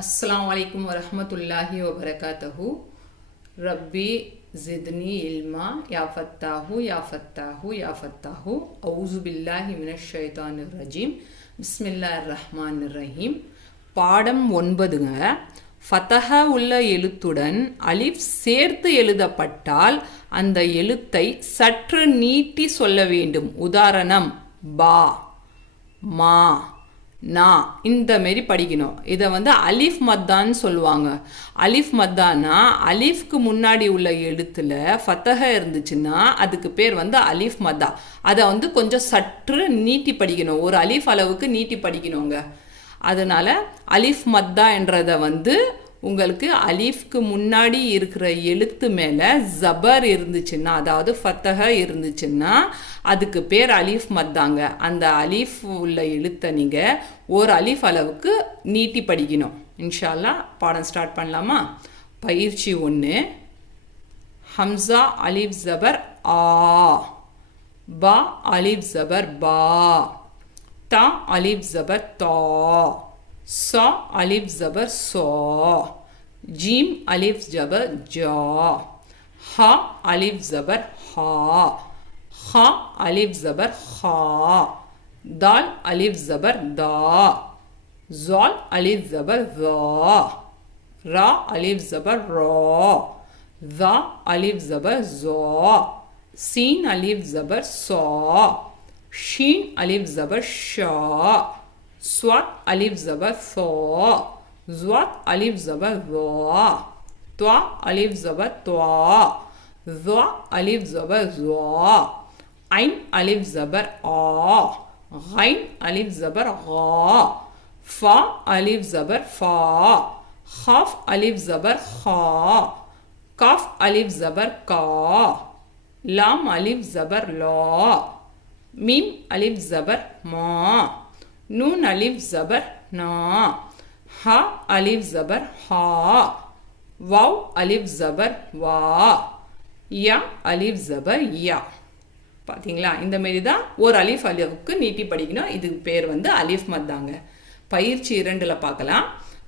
अस्सलाम वालेकुम वरहमतुल्लाहि वबरकातहू। रब्बी ज़िदनी इल्मा या फ़त्ताहू या फ़त्ताहू या फ़त्ताहू। औज़ु बिल्लाहि मिनश ஷைத்தானிர் ரஜீம்। பிஸ்மில்லாஹிர் ரஹ்மானிர் ரஹீம்। பாடம் 9ங்க. ஃபதஹ உள்ள எழுத்துடன் அலிஃப் சேர்த்து எழுதப்பட்டால் அந்த எழுத்தை சற்று நீட்டி சொல்ல வேண்டும். உதாரணம் பா, மா, நா, இந்த மாரி படிக்கணும். இதை அலிஃப் மத்தான்னு சொல்லுவாங்க. அலிஃப் மத்தானா அலிஃப்க்கு முன்னாடி உள்ள எழுத்துல ஃபத்தஹ இருந்துச்சுன்னா அதுக்கு பேர் அலிஃப் மத்தா. அதை கொஞ்சம் சற்று நீட்டி படிக்கணும், ஒரு அலிஃப் அளவுக்கு நீட்டி படிக்கணுங்க. அதனால அலிஃப் மத்தா என்றதை உங்களுக்கு அலிஃப்க்கு முன்னாடி இருக்கிற எழுத்து மேலே ஜபர் இருந்துச்சுன்னா, அதாவது ஃபத்தஹ இருந்துச்சுன்னா அதுக்கு பேர் அலிஃப் மத்தாங்க. அந்த அலிஃப் உள்ள எழுத்தை நீங்கள் ஒரு அலிஃப் அளவுக்கு நீட்டி படிக்கணும். இன்ஷா அல்லாஹ் பாடம் ஸ்டார்ட் பண்ணலாமா? பயிற்சி 1. ஹம்சா அலிஃப் ஜபர் ஆ, பா அலிஃப் ஜபர் பா, தா அலிஃப் ஜபர் தா, सा अलिफ ज़बर सौ, जीम अलिफ ज़बर जा, हा अलिफ ज़बर हा, खा अलिफ ज़बर खा, दाल अलिफ ज़बर दा, ज़ाल अलिफ ज़बर ज़ा, रा अलिफ ज़बर रा, ज़ा अलिफ ज़बर ज़ा, सीन अलिफ ज़बर सा, शीन अलिफ ज़बर शा, स्वात अलिफ ज़बर फ़ा, ज़्वात अलिफ ज़बर ज़ा, त्वा अलिफ ज़बर त्वा, ज़्वा अलिफ ज़बर ज़्वा, ऐन अलिफ ज़बर आ, गैन अलिफ ज़बर गा, फ़ा अलिफ ज़बर फ़ा, खाफ अलिफ ज़बर खा, काफ अलिफ ज़बर का, लाम अलिफ ज़बर ला, मीम अलिफ ज़बर मा, नून अलिफ ज़बर ना, हा अलिफ ज़बर हा, वाव अलिफ ज़बर வா, யா அலிஃப் ஜபர் யா. பார்த்தீங்களா? இந்த மாரி தான் ஒரு அலிஃப் அளவுக்கு நீட்டி படிக்கணும். இதுக்கு பேர் அலிஃப் மத்தாங்க. பயிற்சி 2ல் பார்க்கலாம்.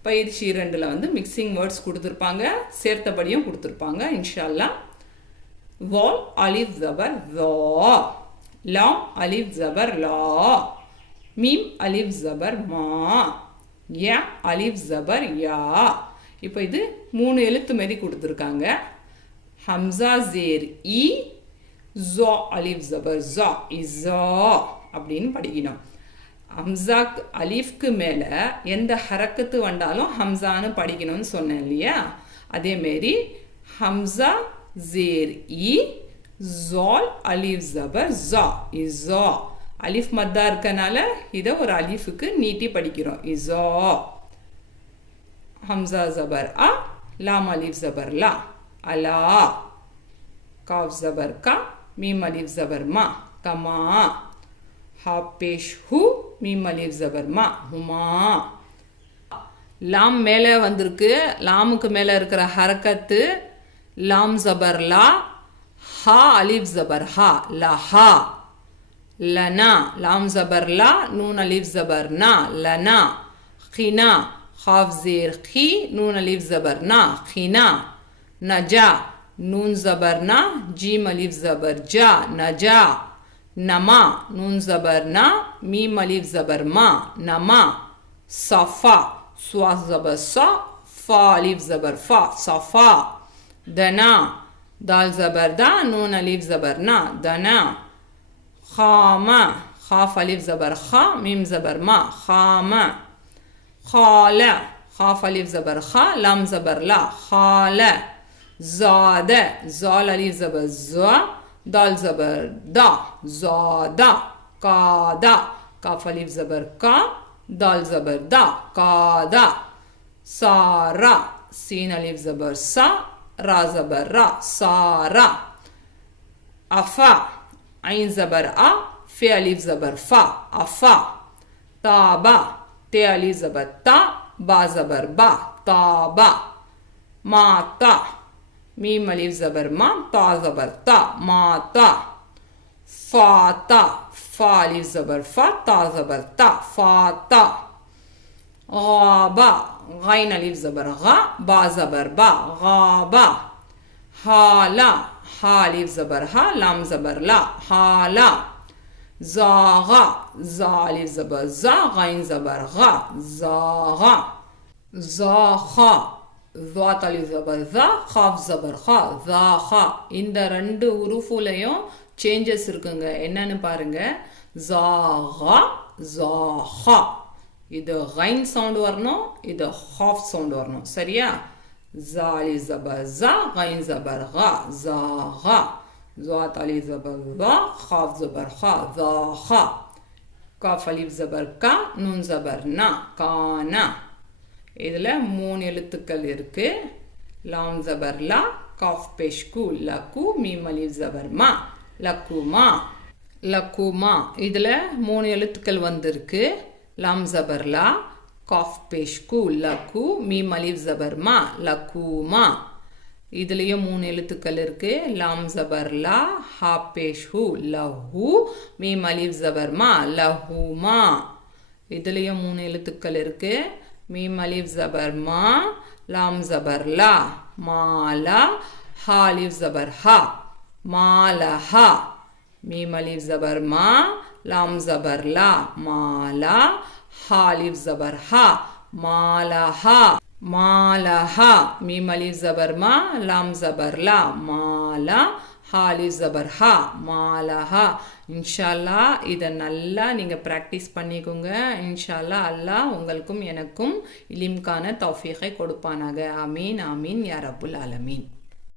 பயிற்சி 2ல் மிக்சிங் வேர்ட்ஸ் கொடுத்துருப்பாங்க, சேர்த்தபடியும் கொடுத்துருப்பாங்க. இன்ஷா அல்லாஹ். வால் அலிஃப் ஜபர் வா, லாம் அலிஃப் ஜபர் லா, மீம் அலிஃப் ஜபர் மா, யா அலிஃப் ஜபர் யா. இப்போ இது 3 எழுத்து மாரி கொடுத்துருக்காங்க. ஹம்சா ஜேர் இ, ஜா அலிஃப் ஜபர் ஜா, இஸா அப்படின்னு படிக்கணும். ஹம்சாக்கு அலிஃப்க்கு மேலே எந்த ஹரக்கத்து வந்தாலும் ஹம்சான்னு படிக்கணும்னு சொன்னேன் இல்லையா? அதேமாரி ஹம்சா ஜேர் இ, ஜால் அலிஃப் ஜபர் ஜா, இஸா. அலிஃப் மத்தா இருக்கனால இதை ஒரு அலிஃபுக்கு நீட்டி படிக்கிறோம். இஸா. ஹம்சா ஜபர் அ, லாம் அலிஃப் ஜபர் லா, அலா, காஃப் ஜபர் கா, மீம் அலிஃப் ஜபர் மா, கமா, ஹா பேஷ் ஹு, மீம் அலிஃப் ஜபர் மா, ஹுமா. லாம் மேலே வந்திருக்கு. லாமுக்கு மேலே இருக்கிற ஹரக்கத்து லாம் ஜபர் லா, ஹா அலிஃப் ஜபர் ஹா, லஹா. लना, लाम ज़बर ला, नून अलिफ ज़बर ना, लना। खिना, खाफ ज़ेर खी, नून अलिफ ज़बर ना, खिना। नजा, नून ज़बर ना, जीम अलिफ ज़बर जा, नजा। नमा, नून ज़बर ना, मीम अलिफ ज़बर मा, नमा। सफ़ा, स्वा ज़बर सा, फ़ा अलिफ ज़बर फ़ा, सफ़ा। दना, दाल ज़बर दा, नून अलिफ ज़बर ना, दना। खामा, खाफ अलिफ ज़बर खा, मीम ज़बर मा, खामा। खाला, खाफ अलिफ ज़बर खा, लाम ज़बर ला, खाला। ज़ादा, ज़ाल अलिफ ज़बर ज़ा, दाल ज़बर दा, ज़ादा। कादा, काफ अलिफ ज़बर का, दाल ज़बर दा, कादा। सारा, सीन अलिफ ज़बर सा, रा ज़बर रा, सारा। अफ़ा, ऐन ज़बर आ, फ़े अलिफ ज़बर फ़ा, अफ़ा। ताबा, ते अलिफ ज़बर ता, बा ज़बर बा, ताबा। माता, मीम अलिफ ज़बर मा, ता ज़बर ता, माता। फ़ाता, फ़ा अलिफ ज़बर फ़ा, ता ज़बर ता, फ़ाता। गाबा, غين ألف زبر غا با زبر با غابا حالا ها ألف زبر ها لام زبر لا حالا زاغا زا ألف زبر زا غين زبر غا زاغا زاخا ذات ألف زبر ذا خاف زبر خا ذاخا இந்த ரெண்டு உருஃபுலயும் சேஞ்சஸ் இருக்குங்க என்னன்னு பாருங்க ஜாகா ஜாஹா இது غين சவுண்ட் வரணும் இது ஹாஃப் சவுண்ட் வரணும் சரியா زا ألف زبر زا غين زبر غا زاغا ذات ألف زبر ذا خاف زبر خا ذاخا காஃப் அலிஃப் ஜபர் கா நூன் ஜபர் நா கானா இதில் 3 எழுத்துக்கள் இருக்கு லாம் ஜபர் லா காஃப் பெஷ்கு லகு மீம் அலிஃப் ஜபர் மா லக்குமா லக்குமா இதில் 3 எழுத்துக்கள் வந்திருக்கு லாம் ஜபர் லா காஃப் பெஷ்கு லகு மீம் அலிஃப் ஜபர் மா லக்குமா இதுலேயும் 3 எழுத்துக்கள் இருக்கு லாம் ஜபர் லா ஹா பெஷ்ஹு லஹு மீம் அலிஃப் ஜபர் மா லஹுமா இதுலேயும் 3 எழுத்துக்கள் இருக்கு மீம் அலிஃப் ஜபர் மா லாம் ஜபர் லா மாலா ஹா அலிஃப் ஜபர் ஹா மாலஹா மீம் அலிஃப் ஜபர் மா லாம் ஜபர் லா மாலா ஹா அலிஃப் ஜபர் ஹா மாலஹா மாலஹா மீம் அலிஃப் ஜபர் மா லாம் ஜபர் லா மாலா ஹா அலிஃப் ஜபர் ஹா மாலஹா இன்ஷா அல்லாஹ் இதை நல்லா நீங்கள் ப்ராக்டிஸ் பண்ணிக்கோங்க இன்ஷா அல்லாஹ் அல்லாஹ் உங்களுக்கும் எனக்கும் இலிம்கான தௌஃபீகை கொடுப்பானாக ஆமீன் ஆமீன் யா ரப்புல் ஆலமீன்